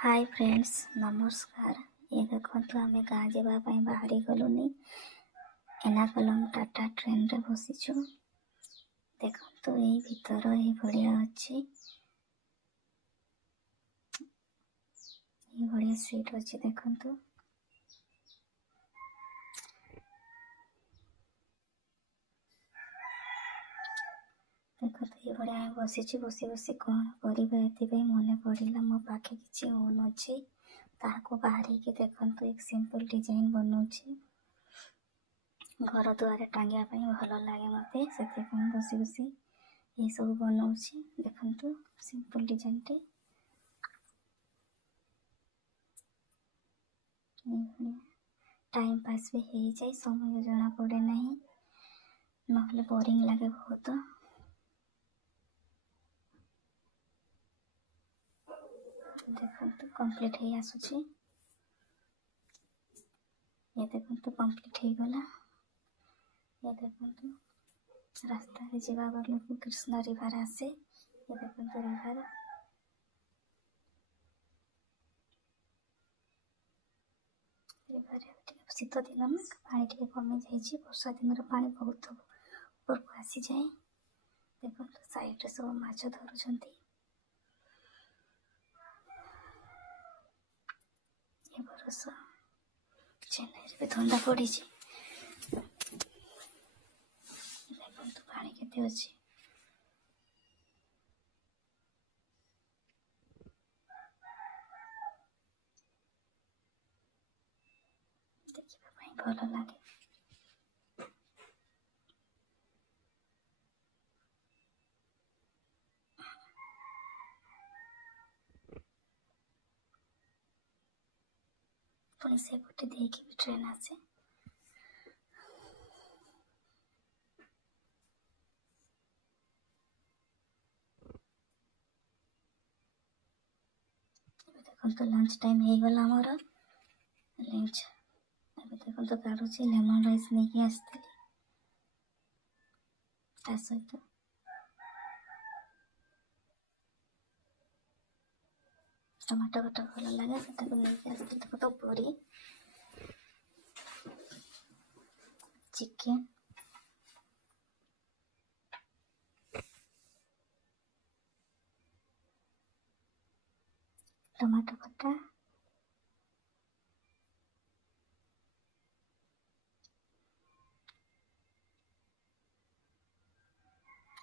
Hi friends नमस्कार। ये देखो आम गाँ जावाई बाहरी गलुनी एनाकलम टाटा ट्रेन रे बसीचु। देखो ये भीतर ये बढ़िया अच्छी ये बढ़िया सीट अच्छी। देखो देखो ये बढ़िया बसीची बसी बसी कौन कर मन पड़ा मो पाखे किसी ओन अच्छी ताको बाहर के देखो एक सिंपल डिजाइन बनाऊँ घर द्वार टांगिया भल लगे मत से बसी बसी ये सब बनाऊँ। देखो सिंपल डिजाइन टे टाइम पास भी हो जाए समय जना पड़े ना ना बोरिंग लगे बहुत। देखो कंप्लीट हो आसुची ये देखो कंप्लीट हो गला। ये देखो रास्ता जावा बेलू कृष्ण रिवर आसे। ये देखो रिवर शीत दिन में पानी टे कमी जाइए वर्षा दिन पानी बहुत ऊपर को आसी जाए। देखो साइड सब माछ धरुंट ये बरस चेन्नई भी ठंडा पड़ी। देखो पानी केते अच्छी देखा भल लगे। पुणी से पटे देखी भी ट्रेन आसे। देखो तो लंच टाइम हो गला मोर लंच। देखो तो काढ़ुची लेमन राइस नहीं आसती सहित टमाटो खटा भल लगे से नहीं आसती। देखो तो पूरी चिकेन टमाटो खटा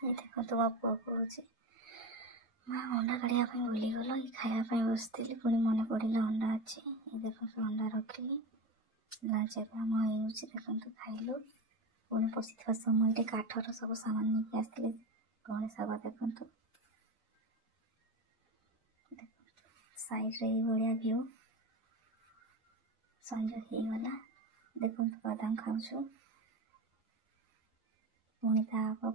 ये देखो तो पुआ कौन माँ अंडा काढ़ा भूली गल ये खायापी बसती पुणी मन पड़ा अंडा अच्छी। ये देखो अंडा रखिली लंच आम हो देखो खाइलु पुणी पशि समय काठर सब सामान नहीं आसते गणेश बाबा। देखो साइड रे भाया व्यू संज हो गला। देखो बादाम खाऊँ पुणी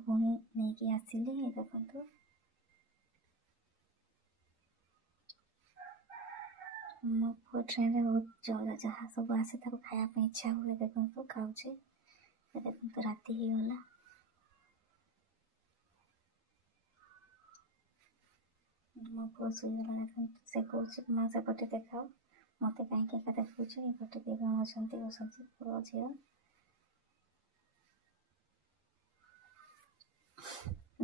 पुणी नहीं आसिली। देखो मो पु ट्रेन में बहुत जहाँ सब आसे खायापी इच्छा हुए। देखो खाऊे देखो राति ही गला। मो पु शुईगला। देखो से कौन माँ सेपटे देखाओ मत कहीं देखु ये पटे दी जन अच्छा बस पुआ झील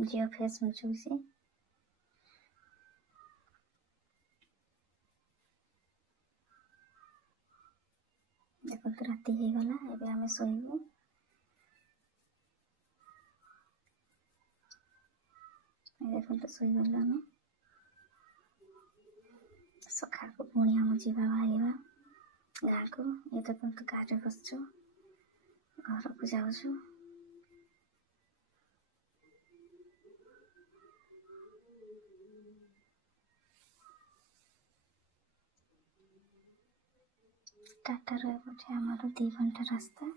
झील फेस मुचुसी। देखो तो राति ही गला एबे आमे सोइबु। देखो तो सोई गला आमे सका को पुणी आम जीवा बाहर गाँ को। ये देखो तो गाड़ी बसचु घर को जाऊँ। टाटा रही आमर 2 घंटा रास्ता।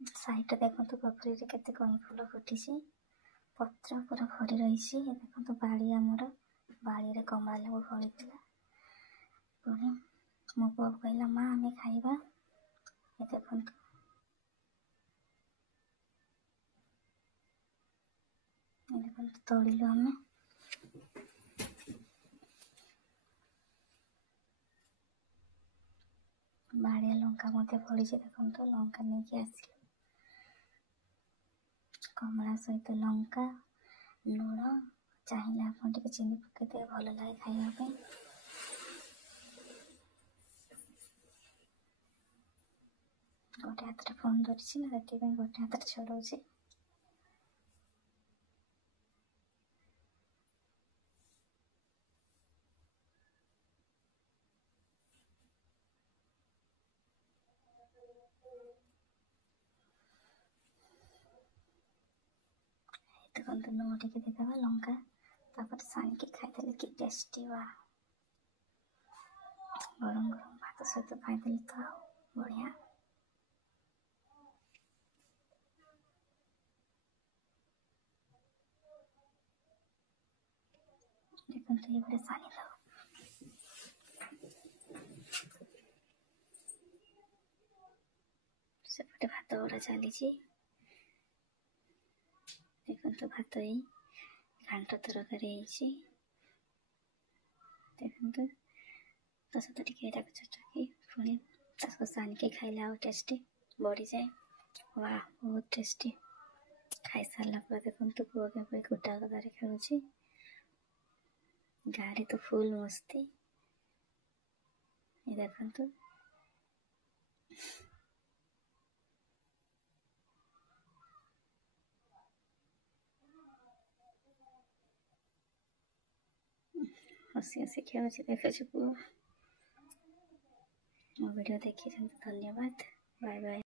साइड देखो तो पोखरी केते कई फूल फुटी पत्र पूरा भरी रही। देखो तो बाड़ी आमर बाड़ी रे कमला लेबू फली पुणी मो पुआ कहला माँ आमे खाइबा। ये देखो ଦେଖନ୍ତୁ ତଳିଲୁ ଆମେ। ବାଡ଼ିଆ ଲଙ୍କା ମଧ୍ୟ ଫଳିଛି ଦେଖନ୍ତୁ। ଲଙ୍କା ନେଇକି ଆସିଲୁ। କମଳା ସହିତ ଲଙ୍କା, ଲୁଣ, ଚାହିଁଲେ ଆପଣ ଟିକେ ଚିନି ପକେଇଦେବେ, ଭଲ ଲାଗେ ଖାଇବା ପାଇଁ। ଗୋଟେ ହାତରେ ଫୋନ୍ ଧରିଛି ନା, ସେଥିପାଇଁ ଗୋଟେ ହାତରେ ଛଡ଼ଉଛି। ଦେଖନ୍ତୁ ଲୁଣ ଟିକେ ଦେଇଦେବା, ଲଙ୍କା, ତାପରେ ସାଣିକି ଖାଇଦେଲେ କି ଟେଷ୍ଟି। ବା ଗରମ ଗରମ ଭାତ ସହିତ ଖାଇଦେଲେ ତ ଆଉ ବଢ଼ିଆ। ଦେଖନ୍ତୁ ଏଇପଟେ ସାନି ଦଉ। ସେପଟେ ଭାତ ଗୁଡ଼ା ଚାଲିଛି। ଦେଖନ୍ତୁ ଭାତ ଏଇ ଘାଣ୍ଟ ତରକାରୀ ହେଇଛି। ଦେଖନ୍ତୁ ତା ସହିତ ଟିକେ ଏଇଟାକୁ ଚଟକି ପୁଣି ତା ସହିତ ସାନିକି ଖାଇଲେ ଆଉ ଟେଷ୍ଟି ବଢ଼ିଯାଏ। ବା ବହୁତ ଟେଷ୍ଟି। ଖାଇସାରିଲା ପରେ ଦେଖନ୍ତୁ ପୁଅ କେବେ ଗୋଟା ଗଦାରେ ଖେଳୁଛି। ଗାଁରେ ତ ଫୁଲ୍ ମସ୍ତି। ଦେଖନ୍ତୁ ହସି ହସି ଖେଳୁଛି, ଦେଖୁଛି ପୁଅ। ମୋ ଭିଡ଼ିଓ ଦେଖିଛନ୍ତି, ଧନ୍ୟବାଦ। Bye bye.